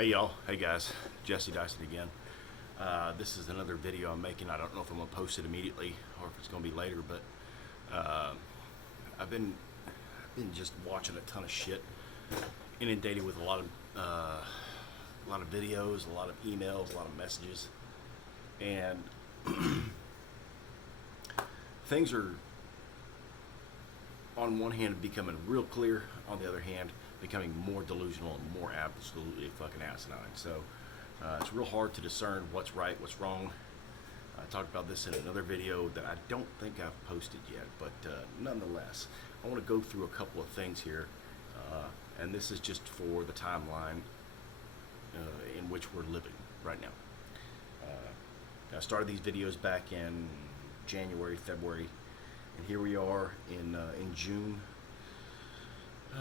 Hey y'all, hey guys, Jesse Dyson again. This is another video I'm making. I don't know if I'm gonna post it immediately or if it's gonna be later, but uh, I've been just watching a ton of shit, inundated with a lot of videos, a lot of emails, a lot of messages, and things are on one hand becoming real clear, on the other hand becoming more delusional and more absolutely fucking asinine. So it's real hard to discern what's right, what's wrong. I talked about this in another video that I don't think I've posted yet, but nonetheless, I want to go through a couple of things here, and this is just for the timeline in which we're living right now. I started these videos back in January, February, and here we are in June.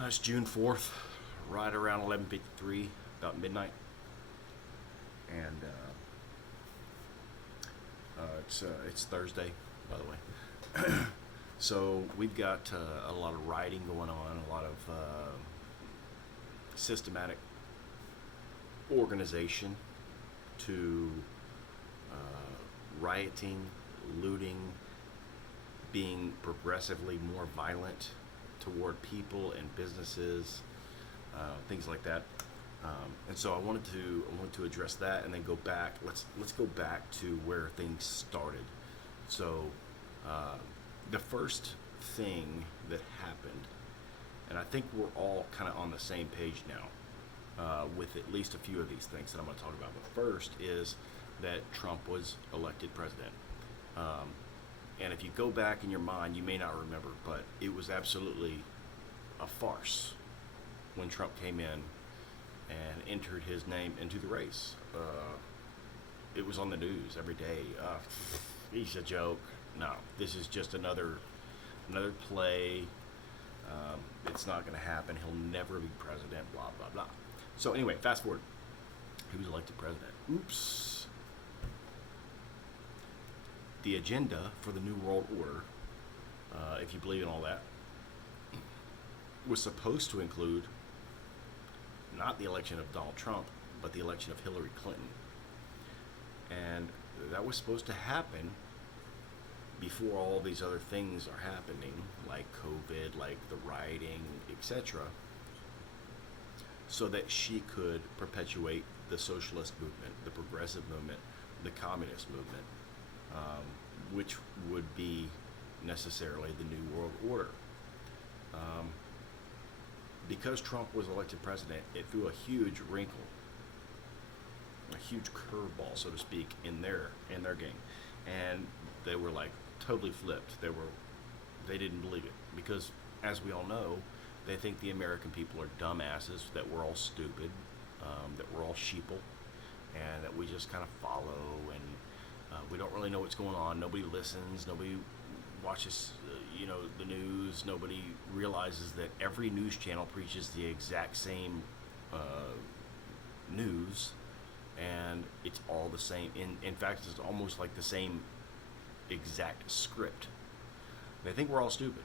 It's June 4th, right around 11:53, about midnight, and it's Thursday, by the way. So we've got a lot of rioting going on, a lot of systematic organization to rioting, looting, being progressively more violent toward people and businesses, things like that. And so I wanted to address that and then go back. Let's go back to where things started. So the first thing that happened, and I think we're all kind of on the same page now with at least a few of these things that I'm going to talk about. But first is that Trump was elected president. And if you go back in your mind, you may not remember, but it was absolutely a farce when Trump came in and entered his name into the race. It was on the news every day. He's a joke. No, this is just another play. It's not going to happen. He'll never be president. Blah blah blah. So anyway, fast forward. He was elected president. Oops. The agenda for the New World Order, if you believe in all that, was supposed to include not the election of Donald Trump, but the election of Hillary Clinton. And that was supposed to happen before all these other things are happening, like COVID, like the rioting, etc., so that she could perpetuate the socialist movement, the progressive movement, the communist movement, which would be necessarily the New World Order. Because Trump was elected president, it threw a huge wrinkle, a huge curveball, so to speak, in their game, and they were like totally flipped. They didn't believe it because, as we all know, they think the American people are dumbasses, that we're all stupid, that we're all sheeple, and that we just kind of follow and we don't really know what's going on. Nobody listens. Nobody watches, the news. Nobody realizes that every news channel preaches the exact same news, and it's all the same. In fact, it's almost like the same exact script. They think we're all stupid.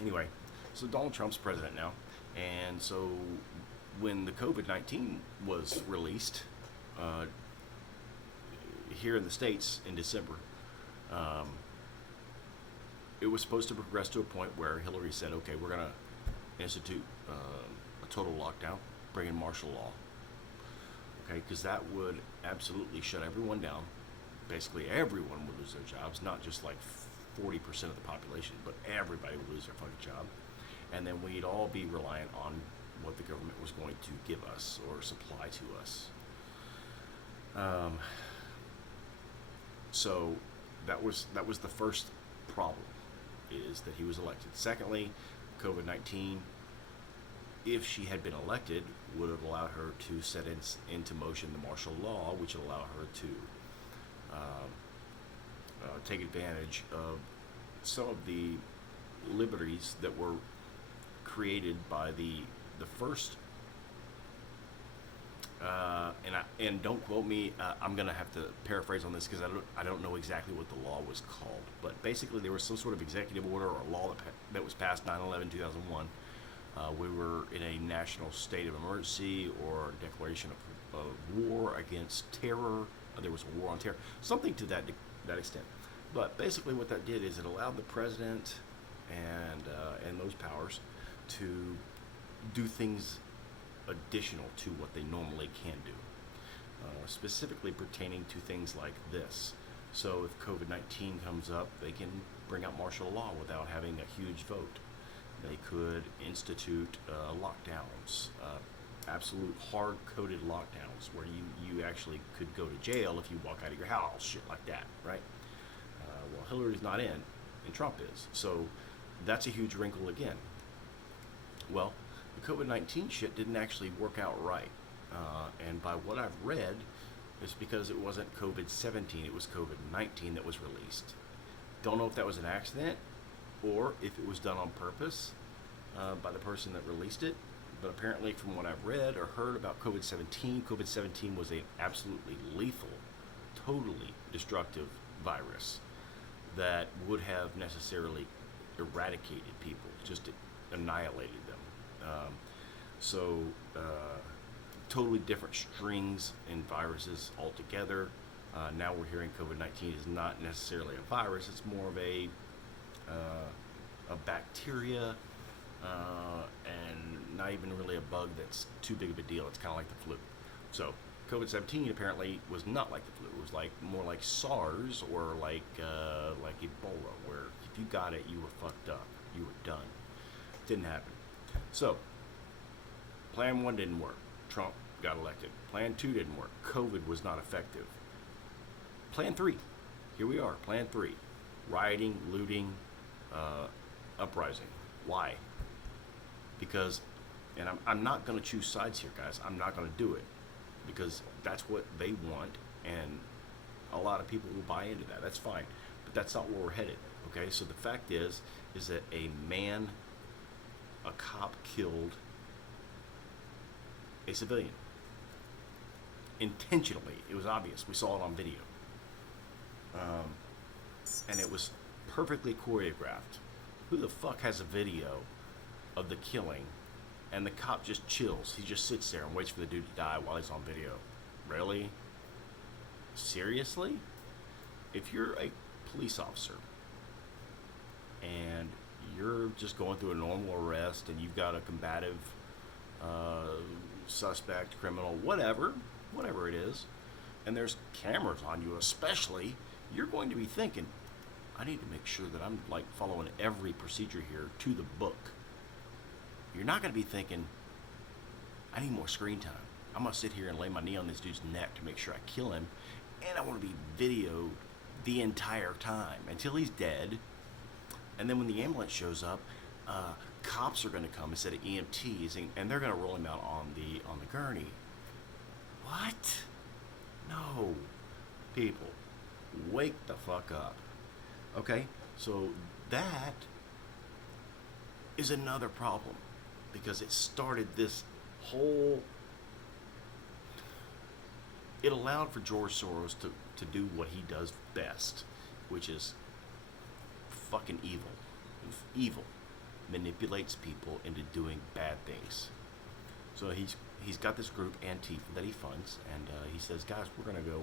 Anyway, so Donald Trump's president now, and so when the COVID-19 was released, here in the States in December, it was supposed to progress to a point where Hillary said, okay, we're going to institute a total lockdown, bring in martial law, okay, because that would absolutely shut everyone down. Basically, everyone would lose their jobs, not just like 40% of the population, but everybody would lose their fucking job. And then we'd all be reliant on what the government was going to give us or supply to us. So that was the first problem, is that he was elected. Secondly, COVID-19, if she had been elected, would have allowed her to set into motion the martial law, which would allow her to take advantage of some of the liberties that were created by the first. And don't quote me. I'm gonna have to paraphrase on this because I don't know exactly what the law was called. But basically, there was some sort of executive order or law that was passed 9/11/2001 We were in a national state of emergency or declaration of war against terror. There was a war on terror, something to that extent. But basically, what that did is it allowed the president and those powers to do things additional to what they normally can do, specifically pertaining to things like this. So if COVID-19 comes up, they can bring out martial law without having a huge vote. They could institute lockdowns, absolute hard-coded lockdowns, where you actually could go to jail if you walk out of your house, shit like that, right? Well, Hillary's not in, and Trump is. So that's a huge wrinkle again. Well, the COVID-19 shit didn't actually work out right. And by what I've read, it's because it wasn't COVID-17, it was COVID-19 that was released. Don't know if that was an accident or if it was done on purpose by the person that released it. But apparently, from what I've read or heard about COVID-17, COVID-17 was an absolutely lethal, totally destructive virus that would have necessarily eradicated people, just annihilated them. So totally different strings and viruses altogether. Now we're hearing COVID-19 is not necessarily a virus; it's more of a bacteria, and not even really a bug that's too big of a deal. It's kind of like the flu. So COVID-17 apparently was not like the flu. It was like more like SARS or like Ebola, where if you got it, you were fucked up. You were done. Didn't happen. So Plan 1 didn't work. Trump got elected. Plan 2 didn't work. COVID was not effective. Plan 3. Here we are. Plan 3. Rioting, looting, uprising. Why? Because, and I'm not going to choose sides here, guys. I'm not going to do it because that's what they want, and a lot of people will buy into that. That's fine, but that's not where we're headed. Okay, so the fact is that a cop killed a civilian intentionally. It was obvious. We saw it on video, and it was perfectly choreographed. Who the fuck has a video of the killing and the cop just chills? He just sits there and waits for the dude to die while he's on video. Really? Seriously? If you're a police officer and you're just going through a normal arrest and you've got a combative suspect, criminal, whatever it is, and there's cameras on you especially, you're going to be thinking, I need to make sure that I'm like following every procedure here to the book. You're not going to be thinking, I need more screen time. I'm going to sit here and lay my knee on this dude's neck to make sure I kill him, and I want to be videoed the entire time until he's dead. And then when the ambulance shows up, cops are going to come instead of EMTs, and they're going to roll him out on the gurney. What? No. People, wake the fuck up. Okay? So that is another problem, because it started this whole... It allowed for George Soros to do what he does best, which is fucking evil. Evil. Manipulates people into doing bad things. So he's got this group, Antifa, that he funds, and he says, guys, we're gonna go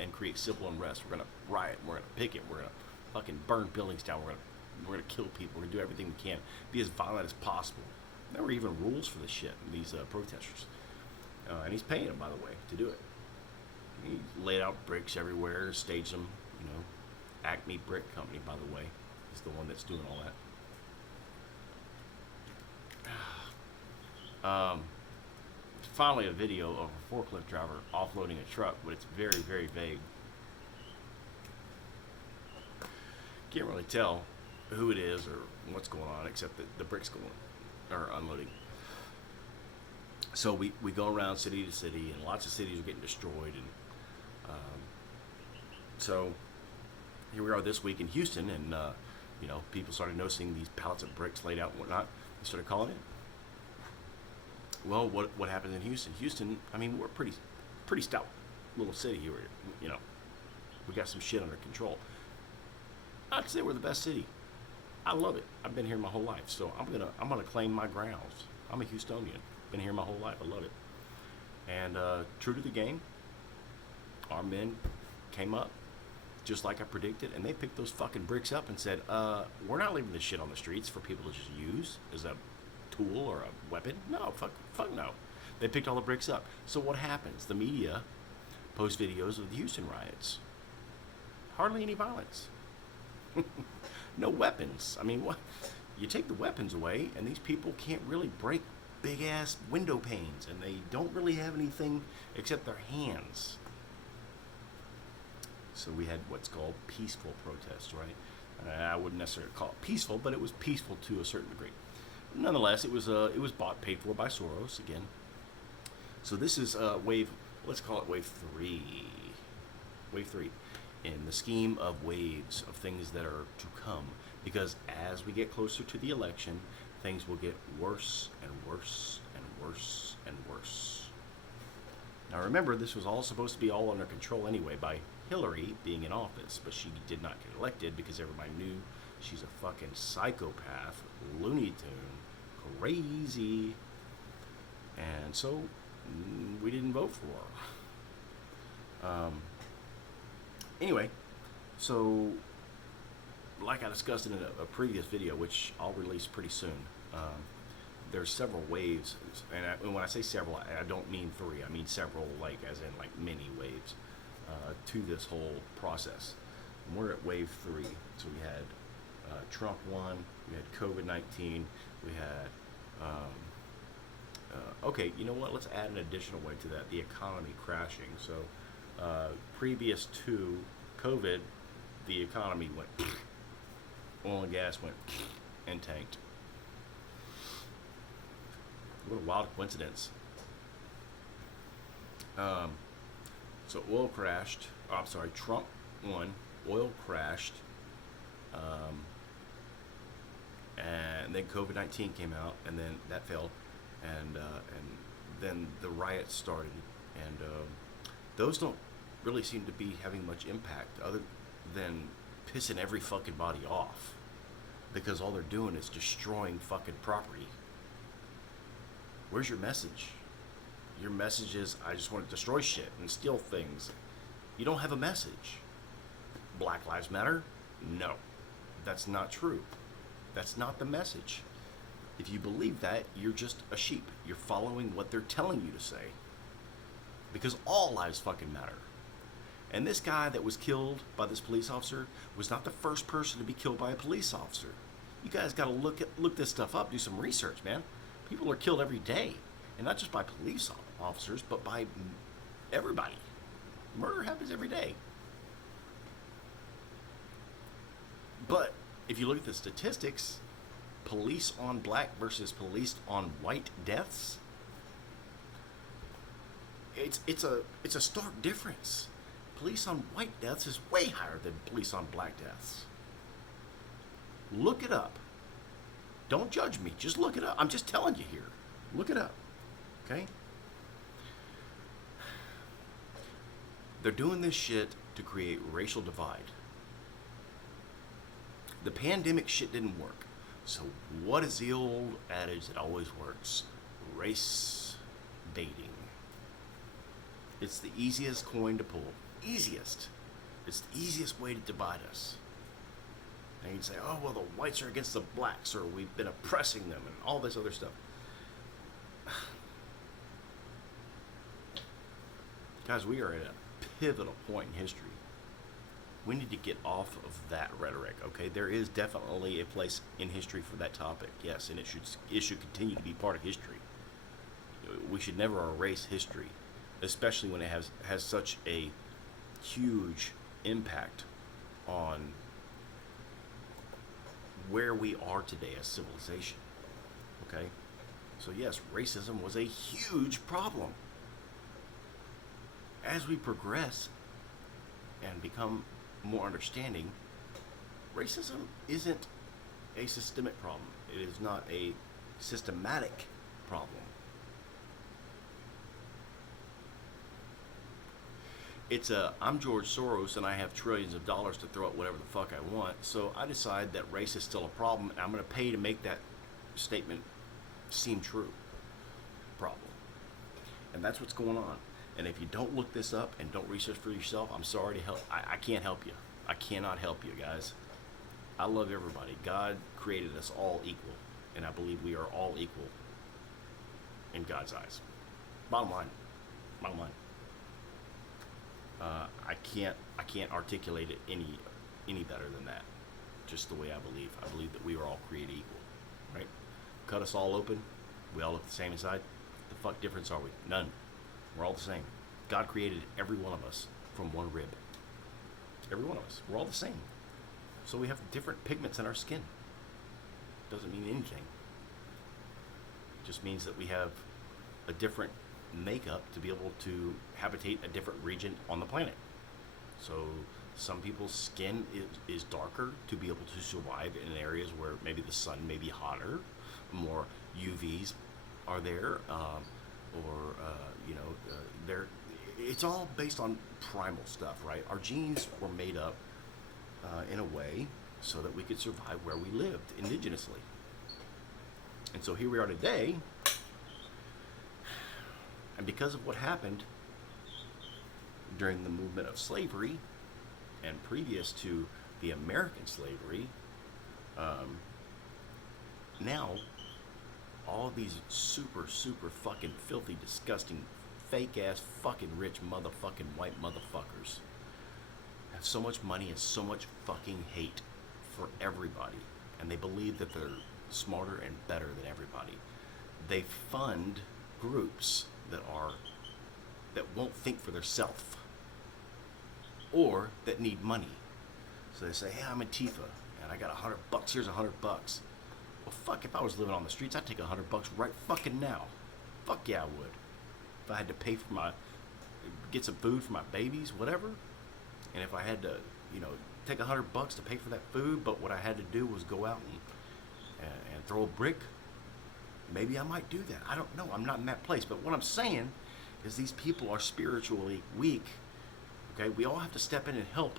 and create civil unrest. We're gonna riot. We're gonna picket. We're gonna fucking burn buildings down. We're gonna kill people. We're gonna do everything we can. Be as violent as possible. There were even rules for this shit. These protesters, and he's paying them, by the way, to do it. He laid out bricks everywhere, staged them. You know, Acme Brick Company, by the way, is the one that's doing all that. Finally, a video of a forklift driver offloading a truck, but it's very, very vague. Can't really tell who it is or what's going on, except that the bricks going or unloading. So we go around city to city, and lots of cities are getting destroyed, and so here we are this week in Houston, and people started noticing these pallets of bricks laid out and whatnot. They started calling in. Well, what happens in Houston? Houston, I mean, we're a pretty stout little city here. We got some shit under control. I'd say we're the best city. I love it. I've been here my whole life, so I'm gonna claim my grounds. I'm a Houstonian. Been here my whole life. I love it. And true to the game, our men came up just like I predicted, and they picked those fucking bricks up and said, we're not leaving this shit on the streets for people to just use as a tool or a weapon. No, fuck no. They picked all the bricks up. So what happens? The media posts videos of the Houston riots. Hardly any violence. No weapons. I mean, what? You take the weapons away, and these people can't really break big ass window panes, and they don't really have anything except their hands. So we had what's called peaceful protests, right? I wouldn't necessarily call it peaceful, but it was peaceful to a certain degree. Nonetheless, it was bought, paid for by Soros again. So this is wave. Let's call it wave 3. Wave 3, in the scheme of waves of things that are to come. Because as we get closer to the election, things will get worse and worse and worse and worse. Now remember, this was all supposed to be all under control anyway by Hillary being in office, but she did not get elected because everybody knew she's a fucking psychopath, Looney Tune, crazy, and so we didn't vote for her. Anyway, so like I discussed in a previous video, which I'll release pretty soon, there's several waves, and when I say several, I don't mean 3. I mean several, like as in like many waves to this whole process. And we're at wave 3. So we had Trump 1, we had COVID-19, we had okay, you know what? Let's add an additional way to that: the economy crashing. So previous to COVID, the economy went, oil and gas went and tanked. What a wild coincidence. So oil crashed. Oh, I'm sorry, Trump won. Oil crashed. And then COVID-19 came out, and then that failed, and then the riots started, and those don't really seem to be having much impact other than pissing every fucking body off, because all they're doing is destroying fucking property. Where's your message? Your message is, I just want to destroy shit and steal things. You don't have a message. Black Lives Matter? No, that's not true. That's not the message. If you believe that, you're just a sheep. You're following what they're telling you to say. Because all lives fucking matter. And this guy that was killed by this police officer was not the first person to be killed by a police officer. You guys got to look this stuff up, do some research, man. People are killed every day, and not just by police officers, but by everybody. Murder happens every day. But if you look at the statistics, police on black versus police on white deaths, it's a stark difference. Police on white deaths is way higher than police on black deaths. Look it up. Don't judge me. Just look it up. I'm just telling you here. Look it up. Okay? They're doing this shit to create racial divide. The pandemic shit didn't work. So what is the old adage that always works? Race baiting. It's the easiest coin to pull. Easiest. It's the easiest way to divide us. And you'd say, oh, well, the whites are against the blacks, or we've been oppressing them, and all this other stuff. Guys, we are at a pivotal point in history. We need to get off of that rhetoric, okay? There is definitely a place in history for that topic, yes, and it should continue to be part of history. We should never erase history, especially when it has such a huge impact on where we are today as civilization, okay? So yes, racism was a huge problem. As we progress and become more understanding, racism isn't a systemic problem. It is not a systematic problem. I'm George Soros and I have trillions of dollars to throw at whatever the fuck I want. So I decide that race is still a problem and I'm going to pay to make that statement seem true. Problem. And that's what's going on. And if you don't look this up and don't research for yourself, I'm sorry to help. I can't help you. I cannot help you, guys. I love everybody. God created us all equal. And I believe we are all equal in God's eyes. Bottom line. Bottom line. I can't articulate it any better than that. Just the way I believe. I believe that we are all created equal, right? Cut us all open. We all look the same inside. The fuck difference are we? None. We're all the same. God created every one of us from one rib. Every one of us. We're all the same. So we have different pigments in our skin. Doesn't mean anything. It just means that we have a different makeup to be able to habitate a different region on the planet. So some people's skin is darker to be able to survive in areas where maybe the sun may be hotter, more UVs are there, they're. It's all based on primal stuff, right? Our genes were made up in a way so that we could survive where we lived indigenously. And so here we are today, and because of what happened during the movement of slavery and previous to the American slavery, now all these super fucking filthy, disgusting, fake ass fucking rich motherfucking white motherfuckers have so much money and so much fucking hate for everybody, and they believe that they're smarter and better than everybody. They fund groups that won't think for themselves or that need money. So they say, hey, I'm Antifa and I got $100. Here's $100. Well, fuck, if I was living on the streets, I'd take $100 right fucking now. Fuck yeah, I would. If I had to pay for get some food for my babies, whatever, and if I had to, take $100 to pay for that food, but what I had to do was go out and throw a brick, maybe I might do that. I don't know. I'm not in that place. But what I'm saying is these people are spiritually weak. Okay? We all have to step in and help.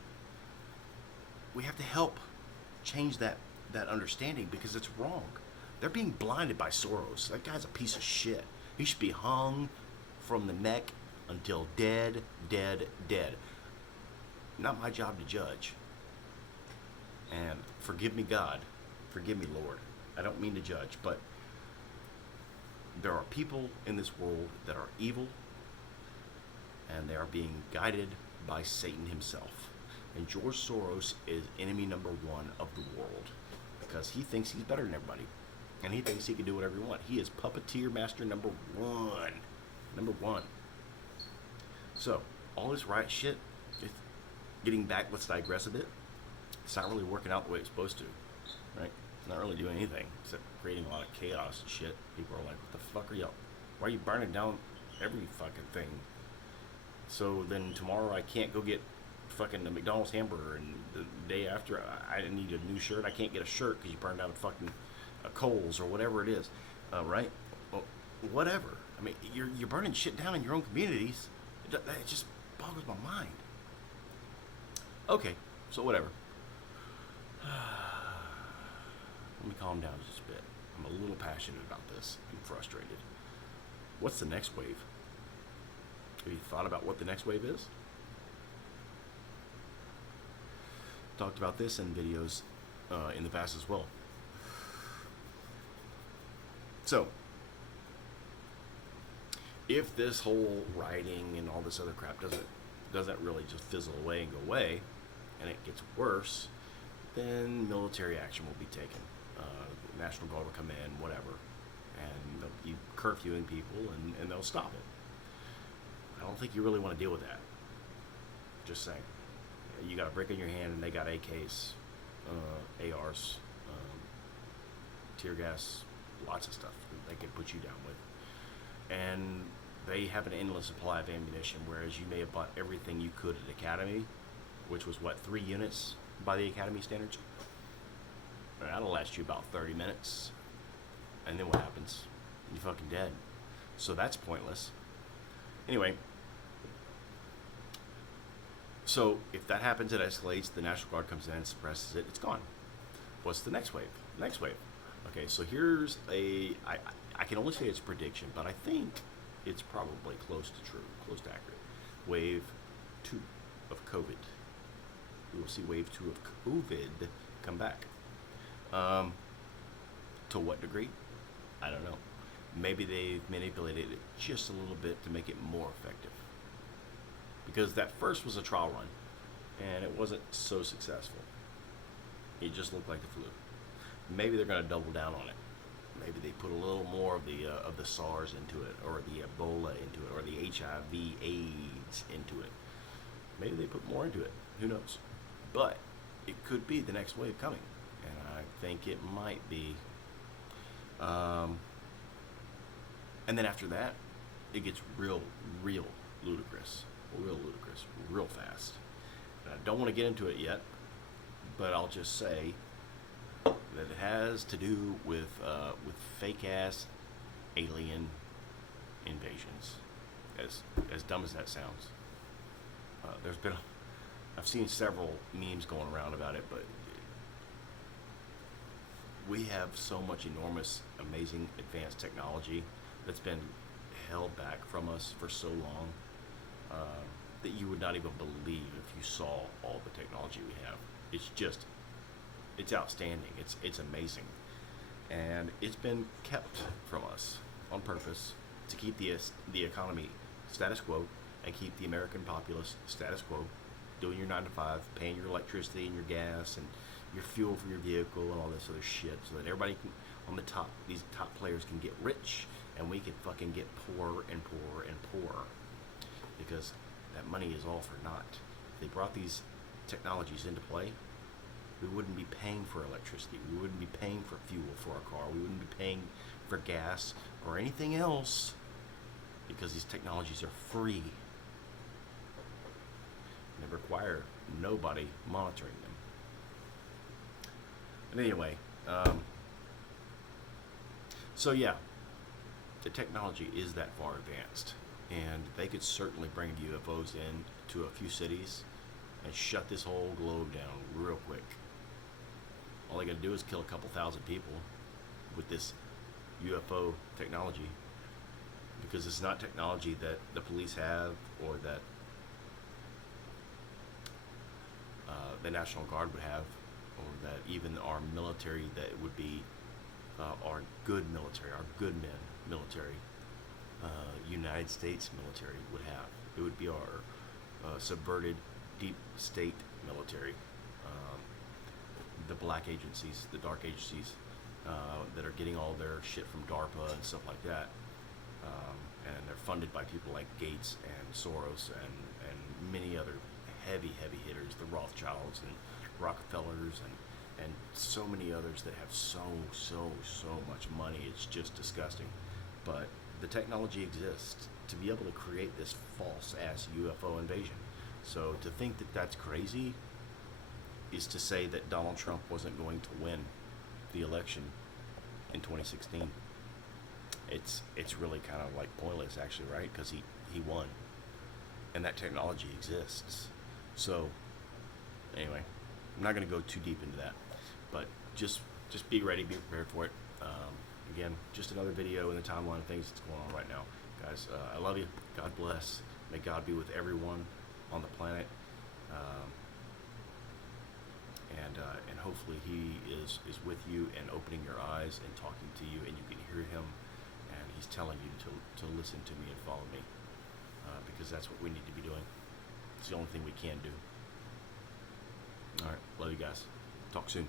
We have to help change that understanding because it's wrong. They're being blinded by Soros. That guy's a piece of shit. He should be hung from the neck until dead. Not my job to judge. And forgive me, God. Forgive me, Lord. I don't mean to judge, but there are people in this world that are evil, and they are being guided by Satan himself. And George Soros is enemy number one of the world because he thinks he's better than everybody, and he thinks he can do whatever he wants. He is puppeteer master number one. Number one. So, all this riot shit, getting back, let's digress a bit. It's not really working out the way it's supposed to, right? It's not really doing anything except creating a lot of chaos and shit. People are like, what the fuck are y'all? Why are you burning down every fucking thing? So then tomorrow I can't go get fucking a McDonald's hamburger, and the day after I need a new shirt. I can't get a shirt because you burned down a fucking Kohl's or whatever it is, right? Well, whatever. I mean, you're burning shit down in your own communities. It just boggles my mind. Okay, so whatever. Let me calm down just a bit. I'm a little passionate about this. I'm frustrated. What's the next wave? Have you thought about what the next wave is? Talked about this in videos in the past as well. So, if this whole rioting and all this other crap doesn't really just fizzle away and go away, and it gets worse, then military action will be taken. The National Guard will come in, whatever, and they'll be curfewing people, and they'll stop it. I don't think you really want to deal with that. Just saying. You got a brick in your hand, and they got AKs, ARs, tear gas, lots of stuff they can put you down with. And they have an endless supply of ammunition, whereas you may have bought everything you could at Academy, which was, 3 units by the Academy standards? That'll last you about 30 minutes. And then what happens? You're fucking dead. So that's pointless. Anyway, So if that happens, it escalates. The National Guard comes in, suppresses it. It's gone. What's the next wave? Next wave. Okay, so here's I can only say it's a prediction, but I think it's probably close to true, close to accurate. Wave 2 of COVID. We will see wave 2 of COVID come back. To what degree? I don't know. Maybe they've manipulated it just a little bit to make it more effective. Because that first was a trial run, and it wasn't so successful. It just looked like the flu. Maybe they're going to double down on it. Maybe they put a little more of the SARS into it, or the Ebola into it, or the HIV/AIDS into it. Maybe they put more into it. Who knows? But it could be the next wave coming, and I think it might be. And then after that, it gets real ludicrous, real fast. And I don't want to get into it yet, but I'll just say that it has to do with fake ass alien invasions. As dumb as that sounds, I've seen several memes going around about it, but we have so much enormous, amazing, advanced technology that's been held back from us for so long that you would not even believe if you saw all the technology we have. It's outstanding. It's amazing, and it's been kept from us on purpose to keep the economy status quo and keep the American populace status quo, doing your 9 to 5, paying your electricity and your gas and your fuel for your vehicle and all this other shit, so that everybody can, on the top, these top players can get rich, and we can fucking get poorer and poorer and poorer, because that money is all for naught. If they brought these technologies into play, we wouldn't be paying for electricity, we wouldn't be paying for fuel for our car, we wouldn't be paying for gas or anything else, because these technologies are free. They require nobody monitoring them. And anyway, so yeah, the technology is that far advanced, and they could certainly bring UFOs in to a few cities and shut this whole globe down real quick. All they gotta do is kill a couple thousand people with this UFO technology, because it's not technology that the police have, or that the National Guard would have, or that even our military, that would be our good military, our good men military, United States military would have. It would be our subverted deep state military, the black agencies, the dark agencies that are getting all their shit from DARPA and stuff like that, and they're funded by people like Gates and Soros and many other heavy hitters, the Rothschilds and Rockefellers and so many others that have so much money. It's just disgusting. But the technology exists to be able to create this false ass UFO invasion. So to think that that's crazy is to say that Donald Trump wasn't going to win the election in 2016. It's really kind of like pointless, actually, right? Because he won, and that technology exists. So anyway, I'm not going to go too deep into that, but just be ready, be prepared for it. Again, just another video in the timeline of things that's going on right now, guys. I love you. God bless. May God be with everyone on the planet, and hopefully He is with you and opening your eyes and talking to you, and you can hear Him, and He's telling you to listen to me and follow me, because that's what we need to be doing. It's the only thing we can do. All right, love you guys. Talk soon.